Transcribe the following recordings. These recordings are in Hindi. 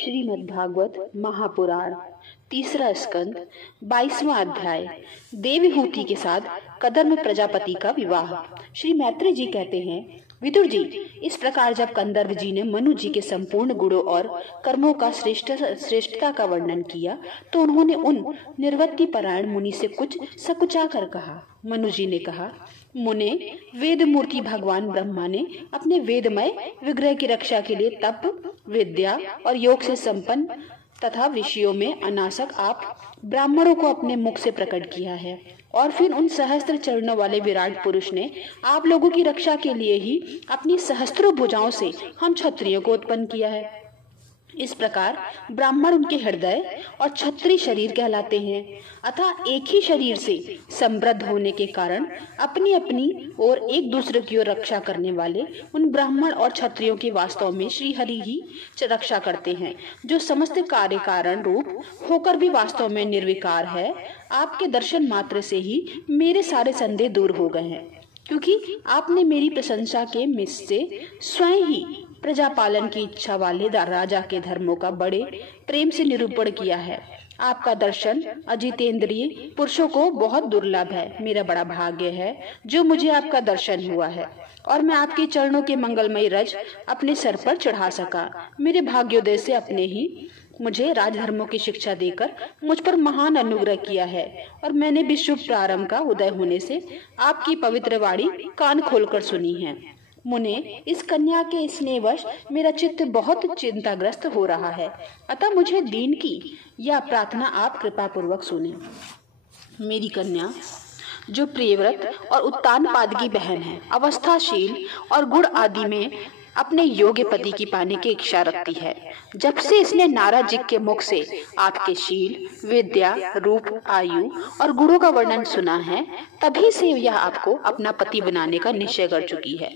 श्रीमद्भागवत महापुराण तीसरा स्कंद 22वां अध्याय देवहूति के साथ कदर्म प्रजापति का विवाह। श्री मैत्री जी कहते हैं, विदुर जी, इस प्रकार जब कंदर्व जी ने मनु जी के संपूर्ण गुणों और कर्मों का श्रेष्ठता का वर्णन किया तो उन्होंने उन निर्वृत्ति परायण मुनि से कुछ सकुचा कर कहा। मनु जी ने कहा, मुने, वेद मूर्ति भगवान ब्रह्मा ने अपने वेदमय विग्रह की रक्षा के लिए तप, विद्या और योग से संपन्न तथा विषयों में अनासक आप ब्राह्मणों को अपने मुख से प्रकट किया है, और फिर उन सहस्त्र चरणों वाले विराट पुरुष ने आप लोगों की रक्षा के लिए ही अपनी सहस्त्रों भुजाओं से हम क्षत्रियों को उत्पन्न किया है। इस प्रकार ब्राह्मण उनके हृदय और क्षत्रिय शरीर कहलाते हैं। अतः एक ही शरीर से समृद्ध होने के कारण अपनी अपनी और एक दूसरे की ओर रक्षा करने वाले उन ब्राह्मण और क्षत्रियों की वास्तव में श्री हरि ही रक्षा करते हैं, जो समस्त कार्य कारण रूप होकर भी वास्तव में निर्विकार है। आपके दर्शन मात्र से ही मेरे सारे संदेह दूर हो गए हैं, क्योंकि आपने मेरी प्रशंसा के मिस से स्वयं ही प्रजापालन की इच्छा वाले राजा के धर्मों का बड़े प्रेम से निरूपण किया है। आपका दर्शन अजितेंद्रिय पुरुषों को बहुत दुर्लभ है। मेरा बड़ा भाग्य है जो मुझे आपका दर्शन हुआ है और मैं आपके चरणों के मंगलमय रज अपने सर पर चढ़ा सका। मेरे भाग्योदय से अपने ही मुझे राजधर्मों की शिक्षा देकर मुझ पर महान अनुग्रह किया है, और मैंने भी शुभ प्रारंभ का उदय होने से आपकी पवित्र वाणी कान खोलकर सुनी है। मुने, इस कन्या के स्नेहवश मेरा चित्त बहुत चिंताग्रस्त हो रहा है, अतः मुझे दीन की यह प्रार्थना आप कृपा पूर्वक सुने। मेरी कन्या, जो प्रियव्रत और उत्तानपाद की बहन है, अवस्थाशील और गुण आदि में अपने योग्य पति की पाने की इच्छा रखती है। जब से इसने नारद जी के मुख से आपके शील, विद्या, रूप, आयु और गुणों का वर्णन सुना है, तभी से यह आपको अपना पति बनाने का निश्चय कर चुकी है।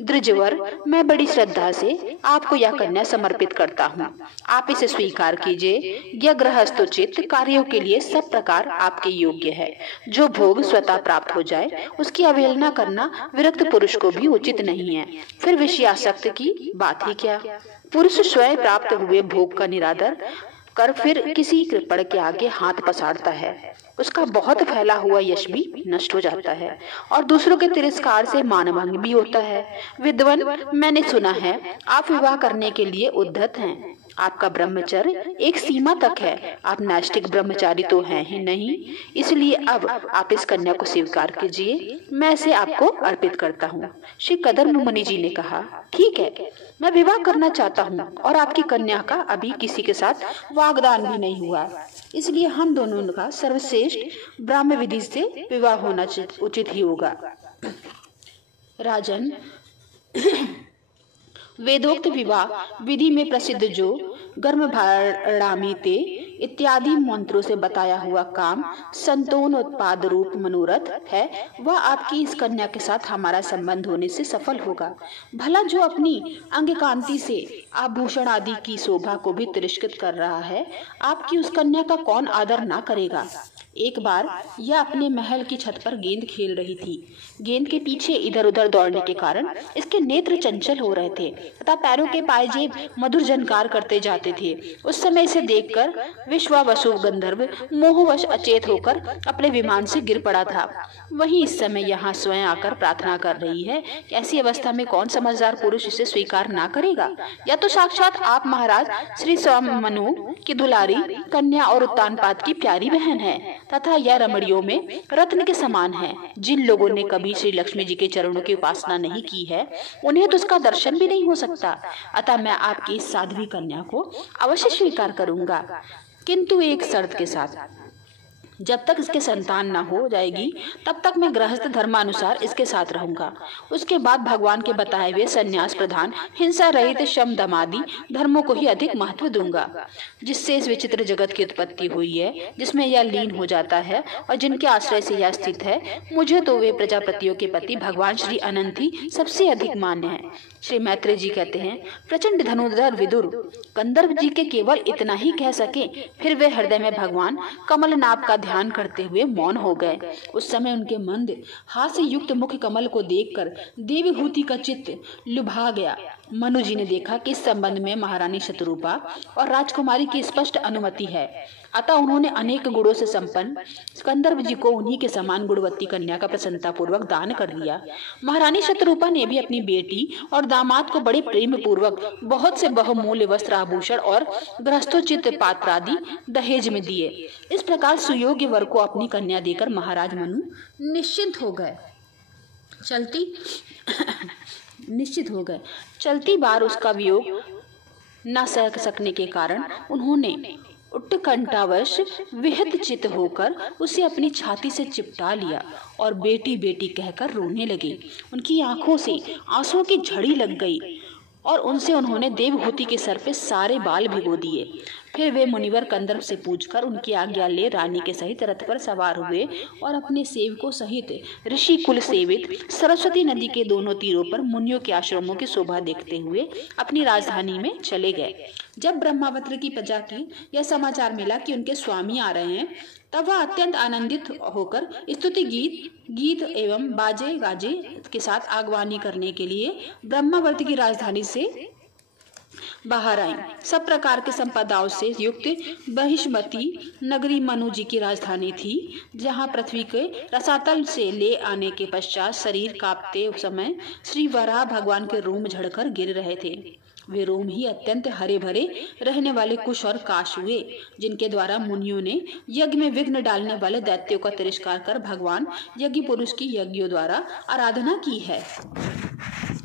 द्विजवर, मैं बड़ी श्रद्धा से आपको यह कन्या समर्पित करता हूँ। आप इसे स्वीकार कीजिए। यह गृहस्थोचित कार्यों के लिए सब प्रकार आपके योग्य है। जो भोग स्वतः प्राप्त हो जाए उसकी अवहेलना करना विरक्त पुरुष को भी उचित नहीं है। फिर विषयासक्त की बात ही क्या। पुरुष स्वयं प्राप्त हुए भोग का निरादर कर फिर किसी कृपण के आगे हाथ पसारता है, उसका बहुत फैला हुआ यश भी नष्ट हो जाता है और दूसरों के तिरस्कार से मानभंग भी होता है। विद्वन, मैंने सुना है आप विवाह करने के लिए उद्धत हैं। आपका ब्रह्मचर्य एक सीमा तक है। आप नैष्ठिक ब्रह्मचारी तो हैं ही नहीं, इसलिए अब आप इस कन्या को स्वीकार कीजिए। मैं इसे आपको अर्पित करता हूँ। श्री कदर्म मुनि जी ने कहा, ठीक है, मैं विवाह करना चाहता हूँ, और आपकी कन्या का अभी किसी के साथ वाग्दान भी नहीं हुआ, इसलिए हम दोनों का सर्वश्रेष्ठ ब्राह्म विधि से विवाह होना उचित ही होगा। राजन, वेदोक्त विवाह विधि में प्रसिद्ध जो गर्भधारणामिते इत्यादि मंत्रों से बताया हुआ काम संतोन उत्पाद रूप मनोरथ है, वह आपकी इस कन्या के साथ हमारा संबंध होने से सफल होगा। भला जो अपनी अंग कांति से आभूषण आदि की शोभा को भी तिरस्कृत कर रहा है, आपकी उस कन्या का कौन आदर ना करेगा। एक बार यह अपने महल की छत पर गेंद खेल रही थी। गेंद के पीछे इधर उधर दौड़ने के कारण इसके नेत्र चंचल हो रहे थे तथा पैरों के पायजेब मधुर झनकार करते जाते थे। उस समय इसे देखकर विश्वावसु गंधर्व मोहवश अचेत होकर अपने विमान से गिर पड़ा था। वहीं इस समय यहाँ स्वयं आकर प्रार्थना कर रही है कि ऐसी अवस्था में कौन समझदार पुरुष इसे स्वीकार ना करेगा। या तो साक्षात आप महाराज श्री मनु की दुलारी कन्या और उत्तानपाद की प्यारी बहन है, तथा यह रमणियों में रत्न के समान है। जिन लोगों ने कभी श्री लक्ष्मी जी के चरणों की उपासना नहीं की है, उन्हें तो उसका दर्शन भी नहीं हो सकता। अतः मैं आपकी इस साध्वी कन्या को अवश्य स्वीकार करूंगा, किंतु एक शर्त के साथ। जब तक इसके संतान न हो जाएगी तब तक मैं गृहस्थ धर्मानुसार इसके साथ रहूंगा। उसके बाद भगवान के बताए हुए संन्यास प्रधान हिंसा रहित शम दमादि धर्मों को ही अधिक महत्व दूंगा, जिससे इस विचित्र जगत की उत्पत्ति हुई है, जिसमें यह लीन हो जाता है और जिनके आश्रय से यह स्थित है। मुझे तो वे प्रजापतियों के पति भगवान श्री अनंत ही सबसे अधिक मान्य है। श्री मैत्रेय जी कहते हैं, प्रचंड धनुर्धर विदुर गंधर्व जी के केवल इतना ही कह सके, फिर वे हृदय में भगवान कमलनाभ का ध्यान करते हुए मौन हो गए। उस समय उनके मंद हास्य युक्त मुख कमल को देखकर देवहूति का चित्त लुभा गया। मनु जी ने देखा कि इस संबंध में महारानी शतरूपा और राजकुमारी की स्पष्ट अनुमति है, अतः उन्होंने अनेक गुणों से संपन्न गंधर्व जी को उन्हीं के समान गुणवती कन्या का प्रसन्नता पूर्वक दान कर दिया। महारानी शतरूपा ने भी अपनी बेटी और दामाद को बड़े प्रेम पूर्वक बहुत से बहुमूल्य वस्त्र आभूषण और गृहस्थोचित पात्र आदि दहेज में दिए। इस प्रकार सुयोग्य वर को अपनी कन्या देकर महाराज मनु निश्चिंत हो गए। चलती बार उसका वियोग न सह सकने के कारण उन्होंने उत्कंठावश विहत चित होकर उसे अपनी छाती से चिपटा लिया और बेटी बेटी कहकर रोने लगे। उनकी आंखों से आंसुओं की झड़ी लग गई और उनसे उन्होंने देवहूति के सर पे सारे बाल भिगो दिए। फिर वे मुनिवर गंधर्व से पूछकर उनकी आज्ञा ले रानी के सहित रथ पर सवार हुए और अपने सेवकों सहित ऋषि कुल सेवित सरस्वती नदी के दोनों तीरों पर मुनियों के आश्रमों की शोभा देखते हुए अपनी राजधानी में चले गए। जब ब्रह्मावत्र की प्रजा की यह समाचार मिला कि उनके स्वामी आ रहे हैं, तब वह अत्यंत आनंदित होकर स्तुति गीत एवं बाजे गाजे के साथ आगवानी करने के लिए ब्रह्मावर्त की राजधानी से बाहर आई। सब प्रकार के संपदाओं से युक्त बहिष्मती नगरी मनु जी की राजधानी थी, जहां पृथ्वी के रसातल से ले आने के पश्चात शरीर कांपते समय श्री वराह भगवान के रोम झड़कर गिर रहे थे। वे रोम ही अत्यंत हरे भरे रहने वाले कुश और काश हुए, जिनके द्वारा मुनियों ने यज्ञ में विघ्न डालने वाले दैत्यों का तिरस्कार कर भगवान यज्ञ पुरुष की यज्ञों द्वारा आराधना की है।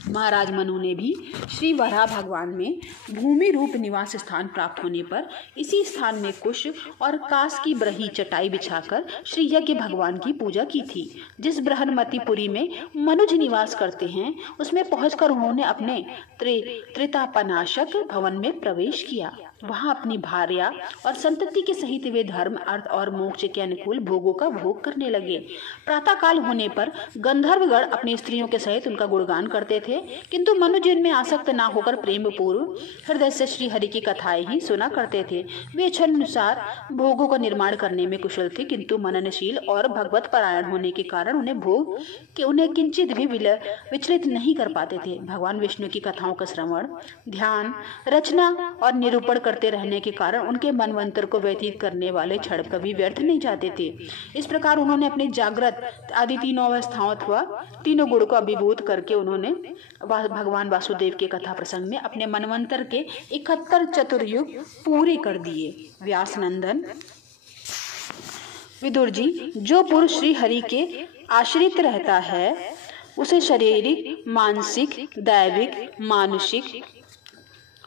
महाराज मनु ने भी श्री वराह भगवान में भूमि रूप निवास स्थान प्राप्त होने पर इसी स्थान में कुश और कास की ब्रही चटाई बिछाकर श्री यज्ञ भगवान की पूजा की थी। जिस बृहन्मतीपुरी में मनुज निवास करते हैं, उसमें पहुंचकर उन्होंने अपने त्रितापनाशक भवन में प्रवेश किया। वहां अपनी भार्या और संतति के सहित वे धर्म, अर्थ और मोक्ष के अनुकूल भोगों का भोग करने लगे। प्रातः काल होने पर गंधर्वगण अपनी स्त्रियों के सहित उनका गुणगान करते थे, किंतु मनुज इनमें आसक्त न होकर प्रेम पूर्व हृदय से श्री हरि की कथाएं ही सुना करते थे। वे इच्छानुसार भोगों का निर्माण करने में कुशल थे, किंतु मननशील और भगवत परायण होने के कारण उन्हें किंचित भी विचलित नहीं कर पाते थे। भगवान विष्णु की कथाओं का श्रवण, ध्यान, रचना और निरूपण करते रहने के कारण उनके मनवंतर को व्यतीत करने वाले क्षण कभी व्यर्थ नहीं जाते थे। इस प्रकार उन्होंने अपने जागृत आदि तीनों अवस्थाओं अथवा तीनों गुण को अभिभूत करके उन्होंने भगवान वासुदेव के कथा प्रसंग में अपने मनवंतर के 71 चतुर्युग पूरे कर दिए। व्यास नंदन, विदुर जी, जो पुरुष श्री हरि के आश्रित रहता है उसे शारीरिक, मानसिक, दैविक, मानुषिक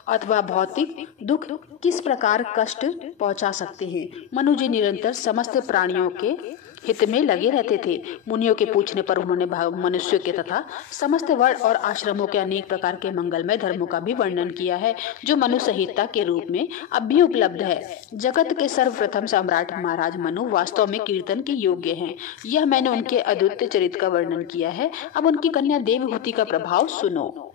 अथवा भौतिक दुख किस प्रकार कष्ट पहुंचा सकते हैं। मनु जी निरंतर समस्त प्राणियों के हित में लगे रहते थे। मुनियों के पूछने पर उन्होंने मनुष्य के तथा समस्त वर्ण और आश्रमों के अनेक प्रकार के मंगलमय धर्मों का भी वर्णन किया है, जो मनु संहिता के रूप में अब भी उपलब्ध है। जगत के सर्वप्रथम सम्राट महाराज मनु वास्तव में कीर्तन के योग्य हैं। यह मैंने उनके अद्वितीय चरित्र का वर्णन किया है। अब उनकी कन्या देवहूति का प्रभाव सुनो।